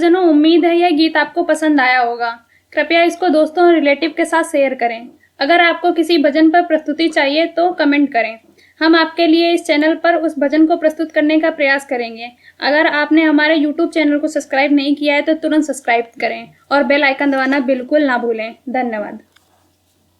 भक्तजनों, उम्मीद है यह गीत आपको पसंद आया होगा। कृपया इसको दोस्तों और रिलेटिव के साथ शेयर करें। अगर आपको किसी भजन पर प्रस्तुति चाहिए तो कमेंट करें। हम आपके लिए इस चैनल पर उस भजन को प्रस्तुत करने का प्रयास करेंगे। अगर आपने हमारे YouTube चैनल को सब्सक्राइब नहीं किया है तो तुरंत सब्सक्राइब करें और बेल आइकन दबाना बिल्कुल ना भूलें। धन्यवाद।